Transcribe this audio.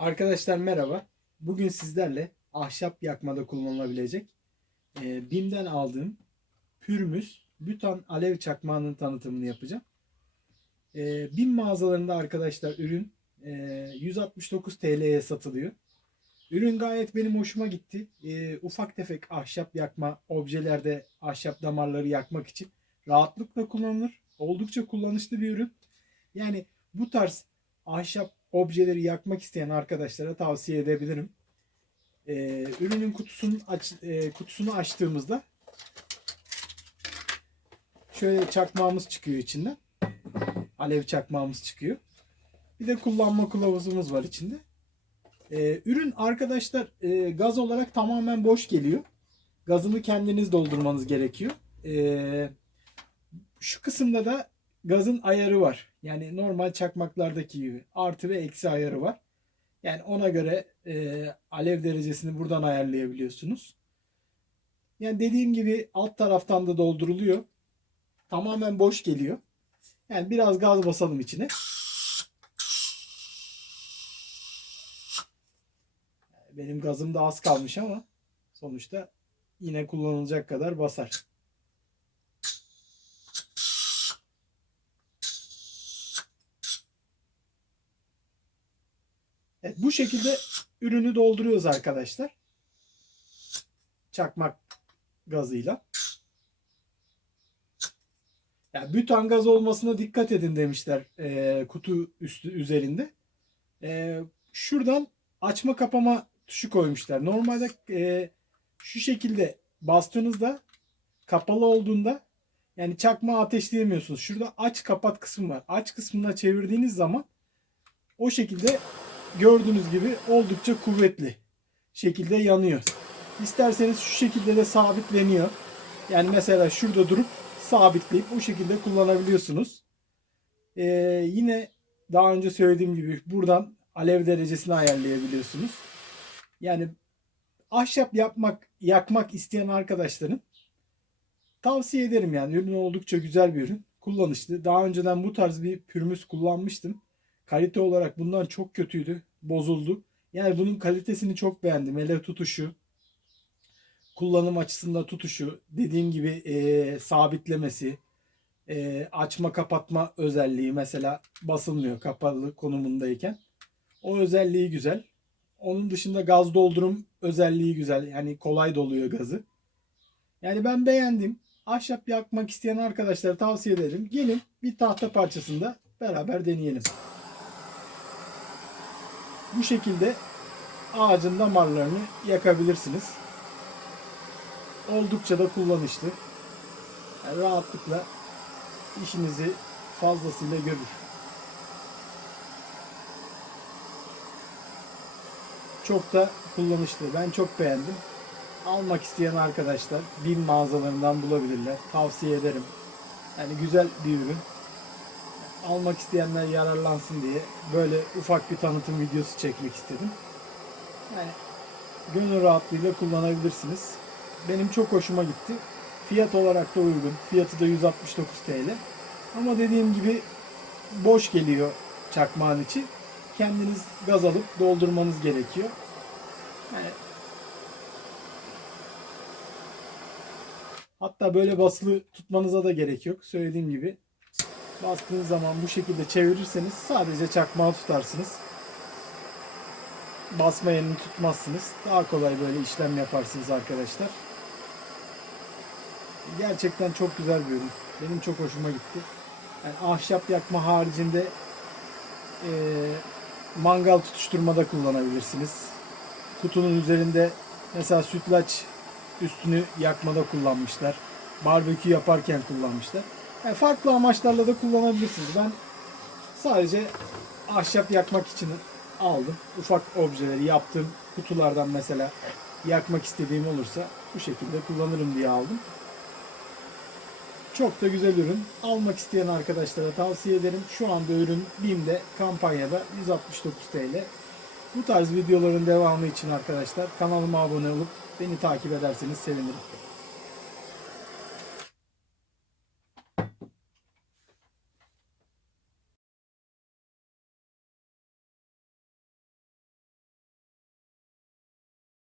Arkadaşlar merhaba. Bugün sizlerle ahşap yakmada kullanılabilecek e, BİM'den aldığım pürmüz bütan alev çakmağının tanıtımını yapacağım. E, BİM mağazalarında arkadaşlar ürün e, 169 TL'ye satılıyor. Ürün gayet benim hoşuma gitti. E, ufak tefek ahşap yakma, objelerde ahşap damarları yakmak için rahatlıkla kullanılır. Oldukça kullanışlı bir ürün. Yani bu tarz ahşap objeleri yakmak isteyen arkadaşlara tavsiye edebilirim. Ee, ürünün kutusunun aç, e, kutusunu açtığımızda şöyle çakmağımız çıkıyor içinden. Alev çakmağımız çıkıyor. Bir de kullanma kılavuzumuz var içinde. Ee, ürün arkadaşlar e, gaz olarak tamamen boş geliyor. Gazını kendiniz doldurmanız gerekiyor. Ee, şu kısımda da gazın ayarı var. Yani normal çakmaklardaki gibi artı ve eksi ayarı var. Yani ona göre e, alev derecesini buradan ayarlayabiliyorsunuz. Yani dediğim gibi alt taraftan da dolduruluyor. Tamamen boş geliyor. Yani biraz gaz basalım içine. Benim gazım da az kalmış ama sonuçta yine kullanılacak kadar basar. Evet, bu şekilde ürünü dolduruyoruz arkadaşlar. Çakmak gazıyla. Ya bütan gaz olmasına dikkat edin demişler e, kutu üstü üzerinde. E, şuradan açma kapama tuşu koymuşlar. Normalde e, şu şekilde bastığınızda kapalı olduğunda yani çakmağı ateşleyemiyorsunuz. Şurada aç kapat kısmı var. Aç kısmına çevirdiğiniz zaman o şekilde gördüğünüz gibi oldukça kuvvetli şekilde yanıyor. İsterseniz şu şekilde de sabitleniyor. Yani mesela şurada durup sabitleyip o şekilde kullanabiliyorsunuz. Ee, yine daha önce söylediğim gibi buradan alev derecesini ayarlayabiliyorsunuz. Yani ahşap yapmak, yakmak isteyen arkadaşların tavsiye ederim yani. Ürün oldukça güzel bir ürün. Kullanışlı. Daha önceden bu tarz bir pürmüz kullanmıştım. Kalite olarak bunlar çok kötüydü. Bozuldu. Yani bunun kalitesini çok beğendim. Ele tutuşu, kullanım açısından tutuşu, dediğim gibi e, sabitlemesi, e, açma kapatma özelliği mesela basılmıyor kapalı konumundayken. O özelliği güzel. Onun dışında gaz doldurum özelliği güzel. Yani kolay doluyor gazı. Yani ben beğendim. Ahşap yakmak isteyen arkadaşlara tavsiye ederim. Gelin bir tahta parçasında beraber deneyelim. Bu şekilde ağacın damarlarını yakabilirsiniz. Oldukça da kullanışlı. Yani rahatlıkla işinizi fazlasıyla görür. Çok da kullanışlı. Ben çok beğendim. Almak isteyen arkadaşlar bin mağazalarından bulabilirler. Tavsiye ederim. Yani güzel bir ürün almak isteyenler yararlansın diye böyle ufak bir tanıtım videosu çekmek istedim. Yani gönül rahatlığıyla kullanabilirsiniz. Benim çok hoşuma gitti. Fiyat olarak da uygun. Fiyatı da 169 TL. Ama dediğim gibi boş geliyor çakmağın içi. Kendiniz gaz alıp doldurmanız gerekiyor. Yani Hatta böyle basılı tutmanıza da gerek yok. Söylediğim gibi bastığınız zaman bu şekilde çevirirseniz sadece çakmağı tutarsınız. Basma yerini tutmazsınız. Daha kolay böyle işlem yaparsınız arkadaşlar. Gerçekten çok güzel bir ürün. Benim çok hoşuma gitti. Yani ahşap yakma haricinde e, mangal tutuşturmada kullanabilirsiniz. Kutunun üzerinde mesela sütlaç üstünü yakmada kullanmışlar. Barbekü yaparken kullanmışlar. Yani farklı amaçlarla da kullanabilirsiniz. Ben sadece ahşap yakmak için aldım. Ufak objeleri yaptığım kutulardan mesela yakmak istediğim olursa bu şekilde kullanırım diye aldım. Çok da güzel ürün. Almak isteyen arkadaşlara tavsiye ederim. Şu anda ürün BİM'de kampanyada 169 TL. Bu tarz videoların devamı için arkadaşlar kanalıma abone olup beni takip ederseniz sevinirim.